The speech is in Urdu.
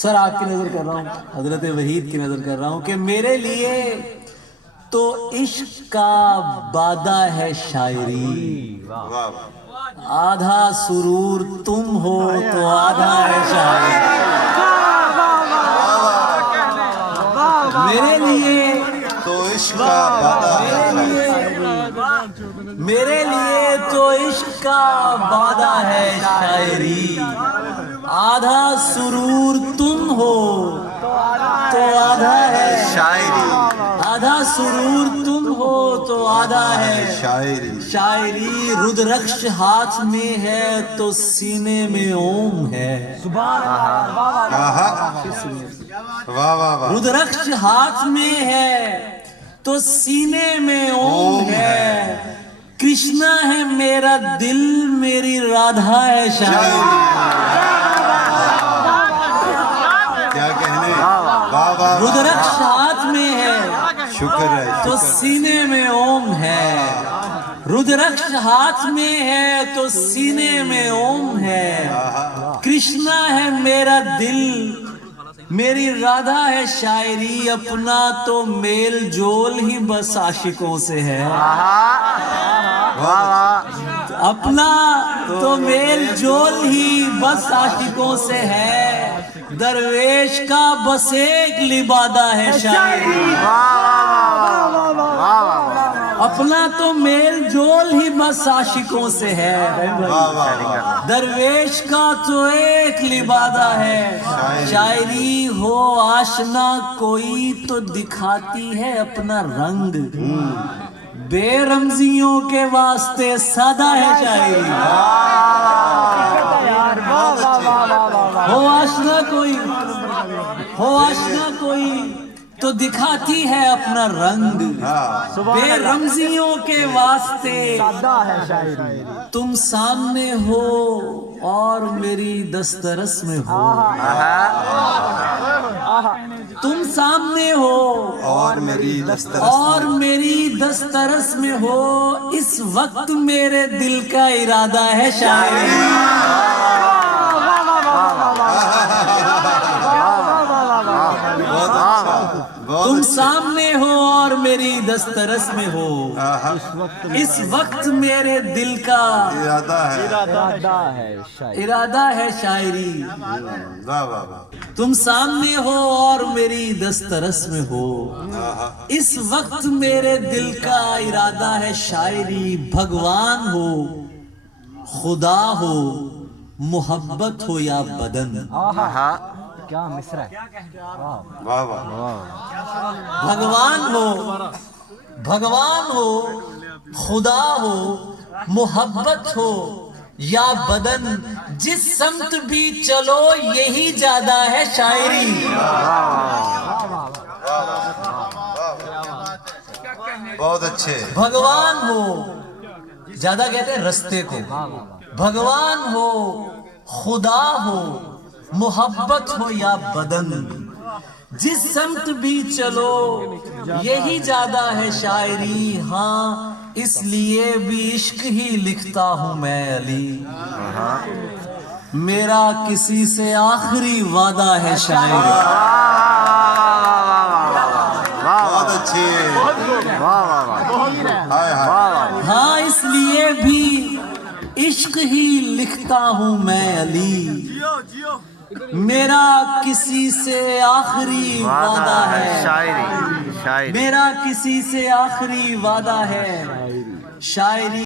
سر آپ کی نظر کر رہا ہوں، حضرت وحید کی نظر کر رہا ہوں کہ میرے لیے تو عشق کا بادہ ہے شاعری، آدھا سرور تم ہو تو آدھا ہے شاعری، میرے لیے تو عشق کا بادہ ہے، میرے لیے تو عشق کا بادہ ہے شاعری، آدھا سرور تم ہو تو آدھا ہے شاعری، آدھا سرور تم ہو تو آدھا ہے شاعری، شاعری، ردرکش ہاتھ میں ہے تو سینے میں اوم ہے، واہ واہ واہ، ردرکش ہاتھ میں ہے تو سینے میں اوم ہے، کرشنا ہے میرا دل میری رادھا ہے شاعری، کیا کہنے، واہ واہ، ردرکش ہاتھ میں ہے شکر ہے، تو سینے میں اوم ہے، ردرکش ہاتھ میں ہے تو سینے میں اوم ہے، کرشنا ہے میرا دل میری رادھا ہے شاعری، اپنا تو میل جول ہی بس عاشقوں سے ہے، اپنا تو میل جول ہی بس عاشقوں سے ہے، درویش کا بس ایک لبادہ ہے شاعری، اپنا تو میل جول ہی بس عاشقوں سے ہے، درویش کا تو ایک لبادہ ہے شاعری، ہو آشنا کوئی تو دکھاتی ہے اپنا رنگ، بے رمزیوں کے واسطے سادہ ہے شاعری، ہو آشنا کوئی تو دکھاتی ہے اپنا رنگ، بے رمزیوں کے واسطے تم سامنے ہو اور میری دسترس میں ہو، تم سامنے ہو اور میری دسترس میں ہو، اس وقت میرے دل کا ارادہ ہے شاعری، تم سامنے ہو اور میری دسترس میں ہو، اس وقت میرے دل کا ارادہ ہے شاعری، تم سامنے ہو اور میری دسترس میں ہو، اس وقت میرے دل کا ارادہ ہے شاعری، بھگوان ہو خدا ہو محبت ہو یا بدن، کیا مصرع ہے، واہ واہ، بھگوان ہو خدا ہو محبت ہو یا بدن، جس سمت بھی چلو یہی زیادہ ہے شاعری، بہت اچھے، بھگوان ہو زیادہ کہتے ہیں رستے کو، بھگوان ہو خدا ہو محبت ہو یا بدن، جس سمت بھی چلو یہی زیادہ ہے شاعری، ہاں اس لیے بھی عشق ہی لکھتا ہوں میں علی، میرا کسی سے آخری وعدہ ہے شاعری، بہت اچھے، ہاں اس لیے بھی عشق ہی لکھتا ہوں میں علی، میرا کسی سے آخری وعدہ ہے، میرا کسی سے آخری وعدہ ہے شاعری۔